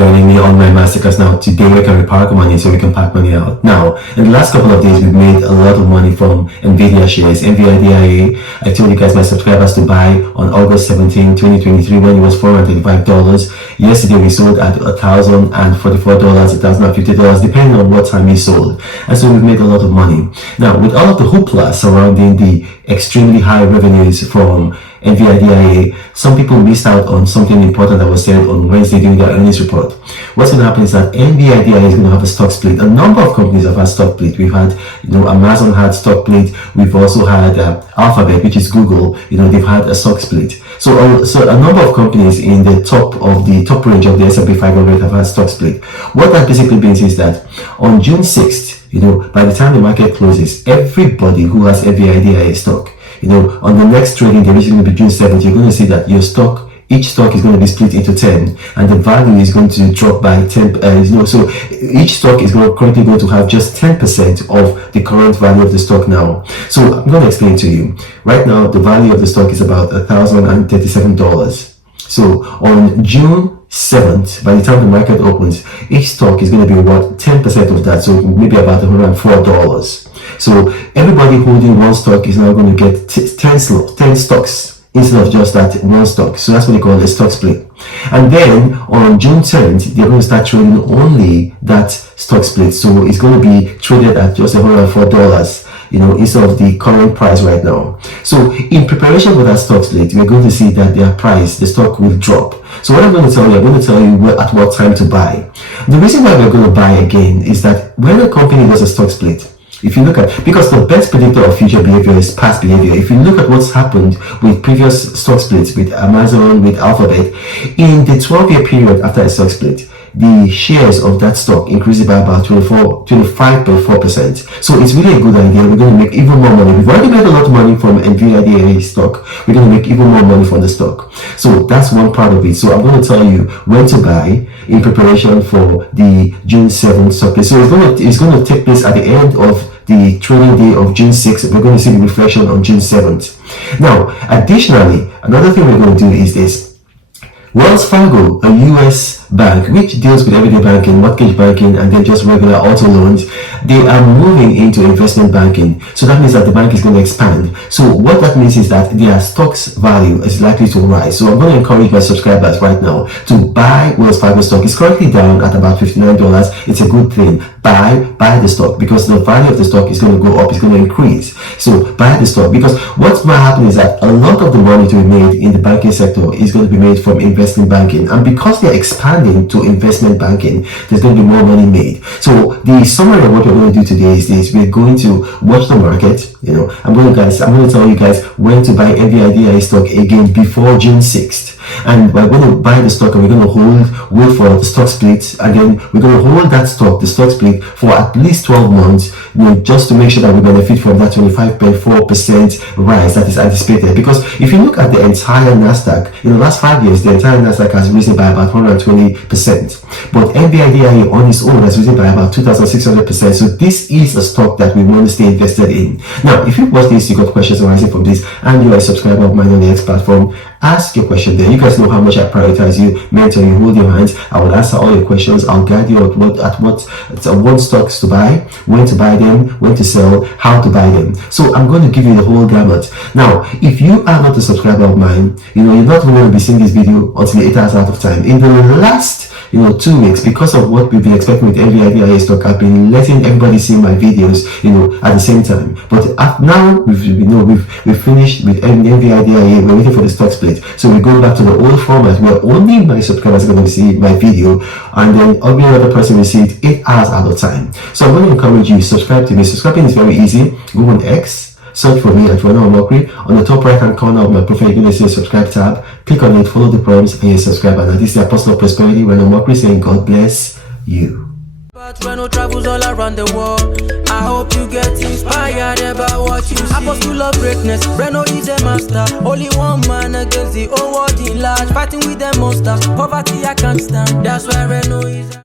joining me on my masterclass. Now, today we can repark money so we can park money out. Now, in the last couple of days, we've made a lot of money from NVIDIA shares. NVIDIA, I told you guys, my subscribers, to buy on August 17, 2023 when it was $435. Yesterday, we sold at $1,044, $1,050, depending on what time we sold. And so we've made a lot of money. Now, with all of the hoopla surrounding the extremely high revenues from NVIDIA, some people missed out on something important that was said on Wednesday during their earnings report. What's going to happen is that NVIDIA is going to have a stock split. A number of companies have had stock split. We've had, Amazon had stock split. We've also had Alphabet, which is Google. They've had a stock split. So a number of companies in the top range of the S&P 500 have had stock split. What that basically means is that on June 6th, by the time the market closes, everybody who has NVIDIA stock, on the next trading day, which is going to be June 7th, you're going to see that each stock is going to be split into 10, and the value is going to drop by 10. So each stock is currently going to have just 10% of the current value of the stock now. So I'm going to explain to you. Right now, the value of the stock is about $1,037. So on June 7th, by the time the market opens, each stock is going to be worth 10% of that, so maybe about $104. So everybody holding one stock is now going to get 10 stocks instead of just that one stock. So that's what they call a stock split. And then on June 10th, they're going to start trading only that stock split. So it's going to be traded at just $104. Instead of the current price right now. So in preparation for that stock split, we're going to see that their price, the stock, will drop. So what I'm going to tell you, at what time to buy. The reason why we're going to buy again is that when a company does a stock split, if you look at, because the best predictor of future behavior is past behavior. If you look at what's happened with previous stock splits, with Amazon, with Alphabet, in the 12-year period after a stock split, the shares of that stock increased by about 25.4%. So it's really a good idea. We're going to make even more money. We've already made a lot of money from NVIDIA stock. We're going to make even more money from the stock. So that's one part of it. So I'm going to tell you when to buy in preparation for the June 7th stock split. So it's going to take place at the end of the trading day of June 6th. We're going to see the reflection on June 7th. Now, additionally, another thing we're going to do is this. Wells Fargo, a US bank which deals with everyday banking, mortgage banking, and then just regular auto loans, they are moving into investment banking. So that means that the bank is going to expand. So what that means is that their stocks value is likely to rise. So I'm going to encourage my subscribers right now to buy Wells Fargo stock. It's currently down at about $59. It's a good thing. Buy the stock, because the value of the stock is going to go up, it's going to increase. So buy the stock, because what might happen is that a lot of the money to be made in the banking sector is going to be made from investment banking, and because they're expanding to investment banking, there's going to be more money made. So the summary of what we're going to do today is this. We're going to watch the market. I'm going to tell you guys when to buy NVIDIA stock again before June 6th. And we're going to buy the stock, and we're going to wait for the stock split, and then we're going to hold that stock, the stock split, for at least 12 months, just to make sure that we benefit from that 25.4% rise that is anticipated. Because if you look at the entire Nasdaq, in the last 5 years, the entire Nasdaq has risen by about 120%. But NVIDIA on its own has risen by about 2,600%. So this is a stock that we want to stay invested in. Now, if you watch this, you got questions arising from this, and you are a subscriber of mine on the X platform, ask your question there. You guys know how much I prioritize you, mentor you, hold your hands. I will answer all your questions. I'll guide you at what stocks to buy, when to buy them, when to sell, how to buy them. So I'm going to give you the whole gamut. Now, if you are not a subscriber of mine, you're not going to be seeing this video until it has out of time. In the last 2 weeks, because of what we've been expecting with NVIDIA stock, I've been letting everybody see my videos, at the same time. But now we've finished with NVIDIA. We're waiting for the stock split. So we go back to the old format where only my subscribers are going to see my video, and then every other person will see it 8 hours out of time. So I'm going to encourage you, subscribe to me. Subscribing is very easy. Go on X, search for me at Ronald Mokri. On the top right hand corner of my profile, you're going to see a subscribe tab. Click on it, follow the prompts, and you subscribe. And this is the Apostle of Prosperity, Ronald Mokri, saying God bless you. But Reno travels all around the world. I hope you get inspired about what you see. Apostle of greatness, Reno is a master. Only one man against the whole world in large. Fighting with the monsters, poverty I can't stand. That's why Reno is